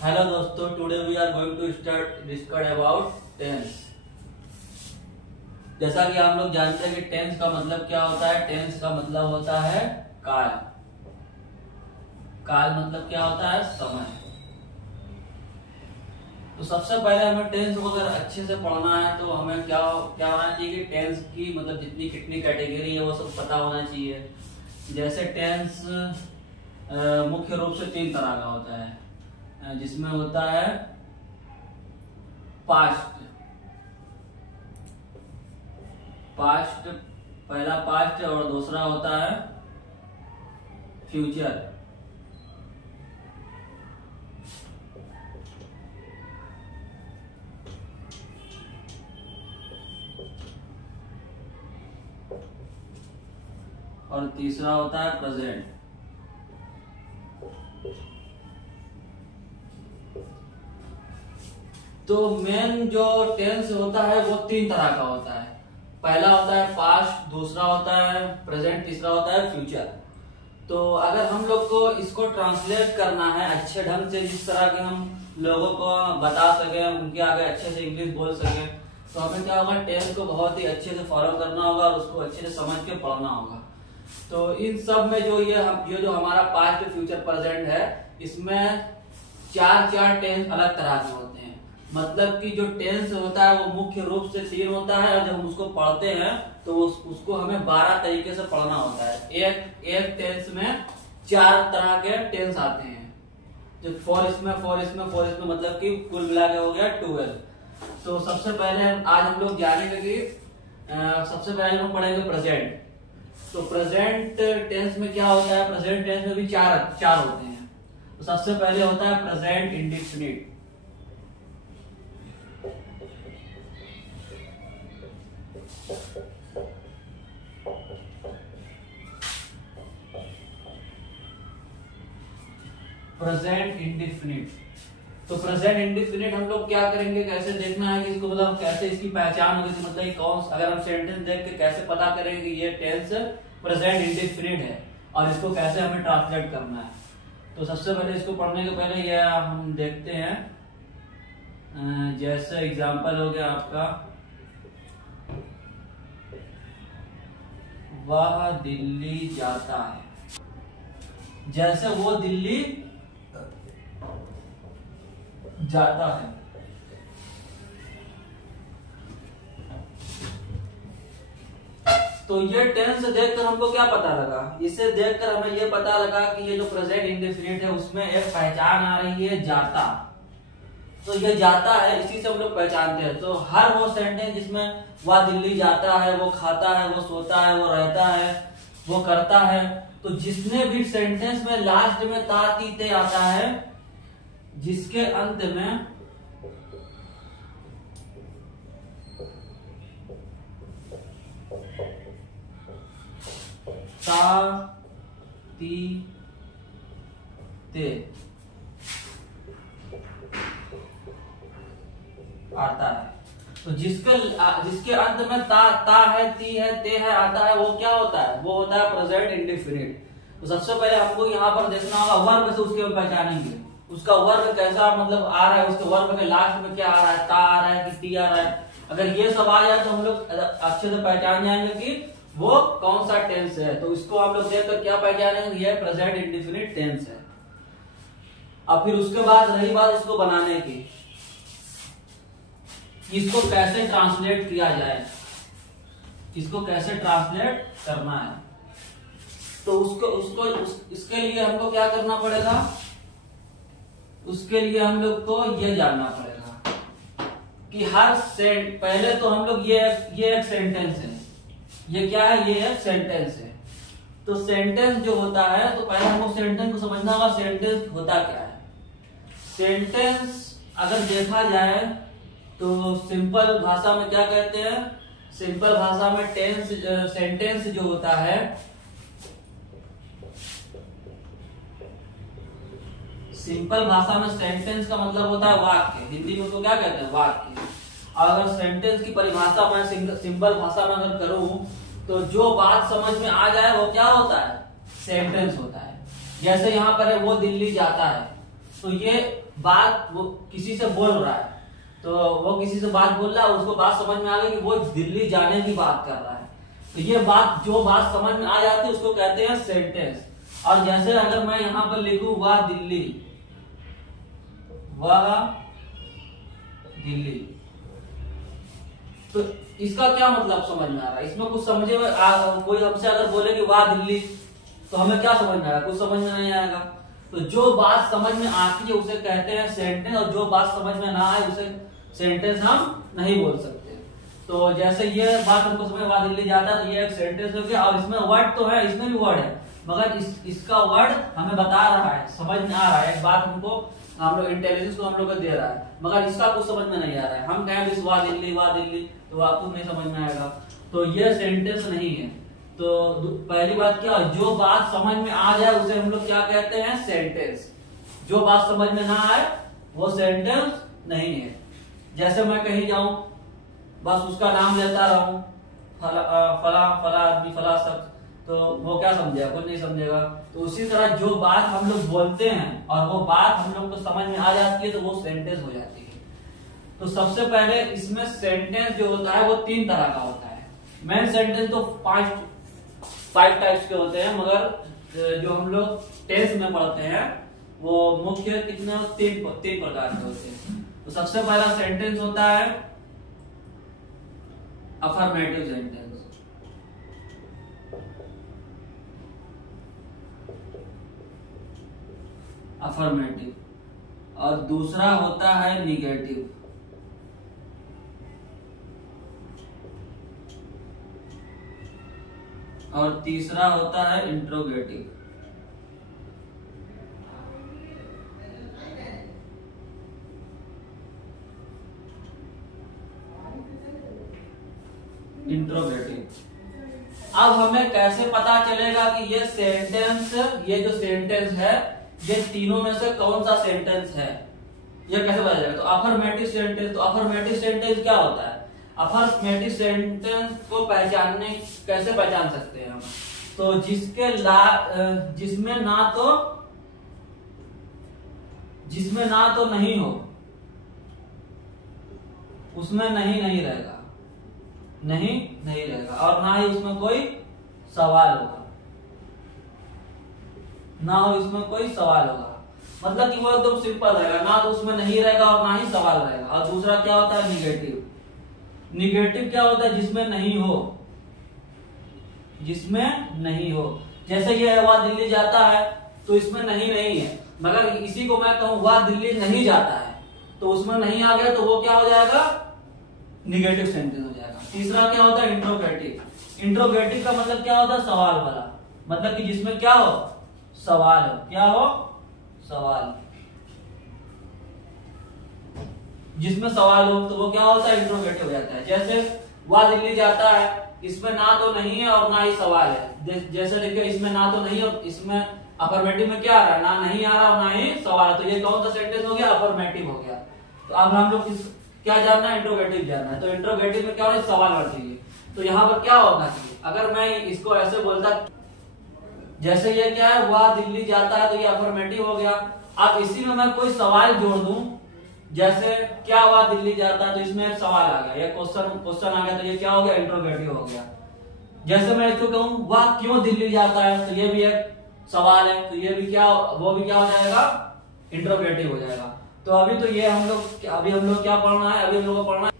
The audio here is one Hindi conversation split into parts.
हेलो दोस्तों, today we are going to start discuss about tense. जैसा कि आप लोग जानते हैं कि टेंस का मतलब क्या होता है। टेंस का मतलब होता है काल। काल मतलब क्या होता है? समय। तो सबसे पहले हमें टेंस को अगर अच्छे से पढ़ना है तो हमें क्या क्या होना चाहिए कि टेंस की मतलब जितनी कितनी कैटेगरी है वो सब पता होना चाहिए। जैसे टेंस मुख्य रूप से 3 तरह का होता है, जिसमें होता है पास्ट। पहला पास्ट और दूसरा होता है फ्यूचर। और तीसरा होता है प्रेजेंट। तो मेन जो टेंस होता है वो 3 तरह का होता है। पहला होता है पास्ट, दूसरा होता है प्रेजेंट, तीसरा होता है फ्यूचर। तो अगर हम लोग को इसको ट्रांसलेट करना है अच्छे ढंग से, जिस तरह के हम लोगों को बता सके, उनके आगे अच्छे से इंग्लिश बोल सके, तो हमें क्या होगा, टेंस को बहुत ही अच्छे से फॉलो करना होगा और उसको अच्छे से समझ के पढ़ना होगा। तो इन सब में जो हमारा पास्ट, फ्यूचर, प्रेजेंट है, इसमें 4 टेंस अलग तरह के होते हैं। मतलब कि जो टेंस होता है वो मुख्य रूप से 3 होता है, और जब हम उसको पढ़ते हैं तो उसको हमें 12 तरीके से पढ़ना होता है। एक टेंस में 4 तरह के टेंस आते हैं। जो फोर इसमें मतलब कि कुल मिला के हो गया 12। तो सबसे पहले आज हम लोग जानेंगे कि सबसे पहले हम पढ़ेंगे प्रेजेंट। तो प्रेजेंट टेंस में क्या होता है? प्रेजेंट टेंस में भी 4 होते हैं। तो सबसे पहले होता है प्रेजेंट इंडेफिनिट। Present indefinite. तो प्रेजेंट इंडेफिनिट हम लोग क्या करेंगे, कैसे देखना है कि इसको मतलब कैसे इसकी पहचान होगी, मतलब कौन, अगर हम सेंटेंस देख के कैसे पता करेंगे कि ये टेंस प्रेजेंट इंडेफिनिट है और इसको कैसे हमें ट्रांसलेट करना है। तो सबसे पहले इसको पढ़ने के पहले ये हम देखते हैं। जैसे एग्जांपल हो गया आपका, वह दिल्ली जाता है। जैसे वो दिल्ली जाता है, तो ये टेंस देखकर हमको क्या पता लगा? इसे देखकर हमें ये पता लगा कि ये जो प्रेजेंट इंडेफिनिट है उसमें एक पहचान आ रही है, जाता। तो ये जाता है, इसी से हम लोग पहचानते हैं। तो हर वो सेंटेंस जिसमें वह दिल्ली जाता है, वो खाता है, वो सोता है, वो रहता है, वो करता है, तो जितने भी सेंटेंस में लास्ट में ता ती ते आता है, जिसके अंत में ता ती ते आता है, तो जिसके अंत में ता है, ती है, ते है आता है, वो क्या होता है? वो होता है प्रेजेंट इंडेफिनिट। तो सबसे पहले हमको यहाँ पर देखना होगा वर्ब से उसके पहचानेंगे उसका वर्ब कैसा मतलब आ रहा है, उसके वर्ब के लास्ट में क्या आ रहा है, ता आ रहा है कि टी आ रहा है। अगर ये सब आ जाए तो हम लोग अच्छे से पहचान जाएंगे कि वो कौन सा टेंस है। तो इसको हम लोग देखकर क्या पहचानेंगे, ये प्रेजेंट इंडेफिनिट टेंस है। अब फिर उसके बाद रही बात इसको बनाने की, इसको कैसे ट्रांसलेट किया जाए, इसको कैसे ट्रांसलेट करना है। तो इसके लिए हमको क्या करना पड़ेगा? उसके लिए हम लोग को ये जानना पड़ेगा कि पहले तो हम लोग ये एक सेंटेंस है, ये क्या है? ये एक सेंटेंस है। तो सेंटेंस जो होता है, तो पहले हमको सेंटेंस को समझना होगा, सेंटेंस होता क्या है। सेंटेंस अगर देखा जाए तो सिंपल भाषा में क्या कहते हैं? सिंपल भाषा में सेंटेंस जो होता है, सिंपल भाषा में सेंटेंस का मतलब होता है वाक्य। हिंदी में उसको क्या कहते हैं? वाक्य। अगर सेंटेंस की परिभाषा मैं सिंपल भाषा में अगर करूं तो जो बात समझ में आ जाए वो क्या होता है? सेंटेंस होता है। जैसे यहाँ पर है वो दिल्ली जाता है, तो ये बात वो किसी से बोल रहा है, तो वो किसी से बात बोल रहा है, उसको बात समझ में आ गई कि वो दिल्ली जाने की बात कर रहा है, तो ये बात जो बात समझ में आ जाती है उसको कहते हैं सेंटेंस। और जैसे अगर मैं यहां पर लिखूं वह दिल्ली, वह दिल्ली, तो इसका क्या मतलब समझ में आ रहा है? इसमें कुछ समझे कोई हमसे अगर बोले कि वाह दिल्ली, तो हमें क्या समझ में आएगा? कुछ समझ में नहीं आएगा। तो जो बात समझ में आती है उसे कहते हैं सेंटेंस, और जो बात समझ में ना आए उसे सेंटेंस हम नहीं बोल सकते। तो जैसे ये बात हमको समझ में वाह दिल्ली जाता है, तो ये एक सेंटेंस हो गया। और इसमें वर्ड तो है, इसमें भी वर्ड है, मगर इसका वर्ड हमें बता रहा है, समझ में आ रहा है, एक बात हमको हम लोग इंटेलिजेंस को हम लोग को दे रहा है, मगर इसका कुछ समझ में नहीं आ रहा है। हम कहें वाह दिल्ली तो आपको नहीं समझ में आएगा, तो ये सेंटेंस नहीं है। तो पहली बात क्या, जो बात समझ में आ जाए उसे हम लोग क्या कहते हैं? सेंटेंस। जो बात समझ में ना आए वो सेंटेंस नहीं है। जैसे मैं कहीं जाऊं, बस उसका नाम लेता रहूं, फला फला आदमी फला शख्स, तो वो क्या समझेगा? कुछ नहीं समझेगा। तो उसी तरह जो बात हम लोग बोलते हैं और वो बात हम लोग को समझ में आ जाती है तो वो सेंटेंस हो जाती है। तो सबसे पहले इसमें सेंटेंस जो होता है वो 3 तरह का होता है। मेन सेंटेंस तो 5 टाइप्स के होते हैं, मगर जो हम लोग टेंस में पढ़ते हैं वो मुख्य कितने 3 प्रकार के होते हैं। तो सबसे पहला सेंटेंस होता है अफर्मेटिव सेंटेंस। अफर्मेटिव। और दूसरा होता है निगेटिव। और तीसरा होता है इंट्रोगेटिव। इंट्रोगेटिव। अब हमें कैसे पता चलेगा कि ये सेंटेंस, ये जो सेंटेंस है, ये तीनों में से कौन सा सेंटेंस है? ये कैसे पता चलेगा? तो अफर्मेटिव सेंटेंस, तो अफर्मेटिव सेंटेंस क्या होता है? अफर्मेटिव सेंटेंस को कैसे पहचान सकते हैं हम? तो जिसमें ना तो नहीं हो, उसमें नहीं रहेगा, नहीं रहेगा, और ना ही उसमें कोई सवाल होगा, ना हो इसमें कोई सवाल होगा। मतलब कि वो एकदम सिंपल रहेगा, ना तो उसमें नहीं रहेगा और ना ही सवाल रहेगा। और दूसरा क्या होता है? निगेटिव। निगेटिव क्या होता है? जिसमें नहीं हो, जिसमें नहीं हो। जैसे ये वह दिल्ली जाता है, तो इसमें नहीं है, मगर इसी को मैं कहूं वह दिल्ली नहीं जाता है, तो उसमें नहीं आ गया, तो वो क्या हो जाएगा? निगेटिव सेंटेंस हो जाएगा। तीसरा क्या होता है? इंट्रोगेटिव। इंट्रोगेटिव का मतलब क्या होता है? सवाल वाला, मतलब कि जिसमें क्या हो? सवाल हो। क्या हो? सवाल। जिसमें सवाल हो तो वो क्या होता है? इंट्रोगेटिव हो जाता है। जैसे वह दिल्ली जाता है, इसमें ना तो नहीं है और ना ही सवाल है। जैसे देखिए, इसमें ना तो नहीं और इसमें अफर्मेटिव में क्या आ रहा है? ना नहीं आ रहा और ना ही सवाल है, तो ये कौन सा सेंटेंस हो गया? अफर्मेटिव हो गया। तो अब हम लोग क्या जानना है? इंट्रोगेटिव जानना है। तो इंट्रोगेटिव में क्या होना है? सवाल होना चाहिए। तो यहाँ पर क्या होना चाहिए? अगर मैं इसको ऐसे बोलता, जैसे ये क्या है? वह दिल्ली जाता है, तो ये अफर्मेटिव हो गया। अब इसी में मैं कोई सवाल जोड़ दूं, जैसे क्या वह दिल्ली जाता है, तो इसमें एक सवाल आ गया, ये क्वेश्चन आ गया, तो ये क्या हो गया? इंट्रोगेटिव हो गया। जैसे मैं इसको कहूं वह क्यों दिल्ली जाता है, तो ये भी एक सवाल है, तो ये भी क्या, वो भी क्या हो जाएगा? इंट्रोगेटिव हो जाएगा। तो अभी तो ये हम लोग क्या पढ़ना है? अभी हम लोग को पढ़ना है,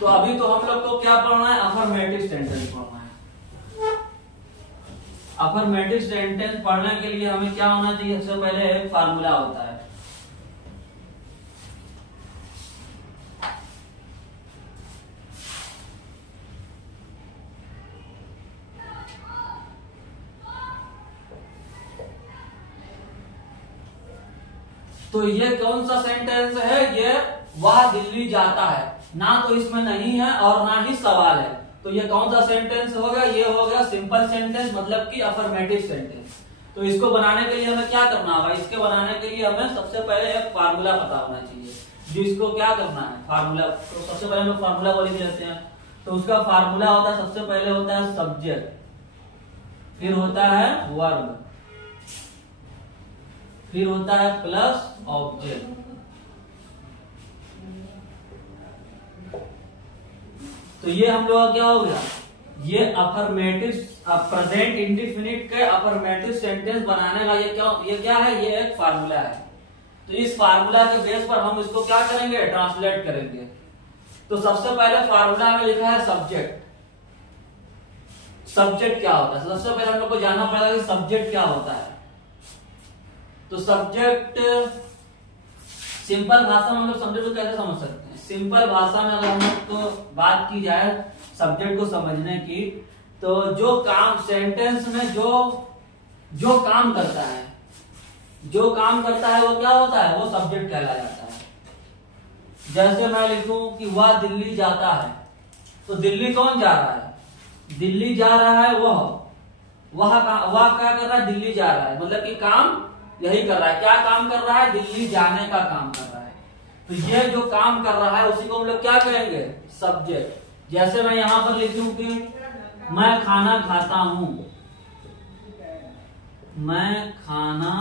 तो अभी तो हम लोग को क्या पढ़ना है? अफर्मेटिव सेंटेंस पढ़ना है। अफर्मेटिव सेंटेंस पढ़ने के लिए हमें क्या होना चाहिए? सबसे पहले एक फार्मूला होता है। तो ये कौन सा सेंटेंस है? ये वह दिल्ली जाता है, ना तो इसमें नहीं है और ना ही सवाल है, तो ये कौन सा सेंटेंस हो गया? ये हो गया सिंपल सेंटेंस, मतलब कि अफर्मेटिव सेंटेंस। तो इसको बनाने के लिए हमें क्या करना होगा? इसके बनाने के लिए हमें सबसे पहले एक फार्मूला पता होना चाहिए, जिसको क्या करना है? फार्मूला। तो सबसे पहले हम लोग फार्मूला को लिख लेते हैं। तो उसका फार्मूला होता है, सबसे पहले होता है सब्जेक्ट, फिर होता है वर्ब, फिर होता है प्लस ऑब्जेक्ट। तो ये हम लोग का क्या हो गया, ये अफर्मेटिव प्रेजेंट इंडेफिनिट के अफर्मेटिव सेंटेंस बनाने का ये क्या है, ये एक फार्मूला है। तो इस फार्मूला के बेस पर हम इसको क्या करेंगे, ट्रांसलेट करेंगे। तो सबसे पहले फार्मूला में लिखा है सब्जेक्ट। सब्जेक्ट क्या होता है, सबसे पहले हम लोग को जानना पड़ेगा कि सब्जेक्ट क्या होता है। तो सब्जेक्ट सिंपल भाषा में हम लोग सब्जेक्ट को कैसे समझ सकते हैं, सिंपल भाषा में अगर हम लोग को बात की जाए सब्जेक्ट को समझने की, तो जो काम सेंटेंस में जो काम करता है, जो काम करता है वो क्या होता है, वो सब्जेक्ट कहलाया जाता है। जैसे मैं लिखूं कि वह दिल्ली जाता है, तो दिल्ली कौन जा रहा है, दिल्ली जा रहा है वह क्या कर रहा है, दिल्ली जा रहा है, मतलब कि काम यही कर रहा है। क्या काम कर रहा है, दिल्ली जाने का काम कर रहा है। तो ये जो काम कर रहा है उसी को हम लोग क्या कहेंगे, सब्जेक्ट। जैसे मैं यहां पर लिखूं कि मैं खाना खाता हूं, मैं खाना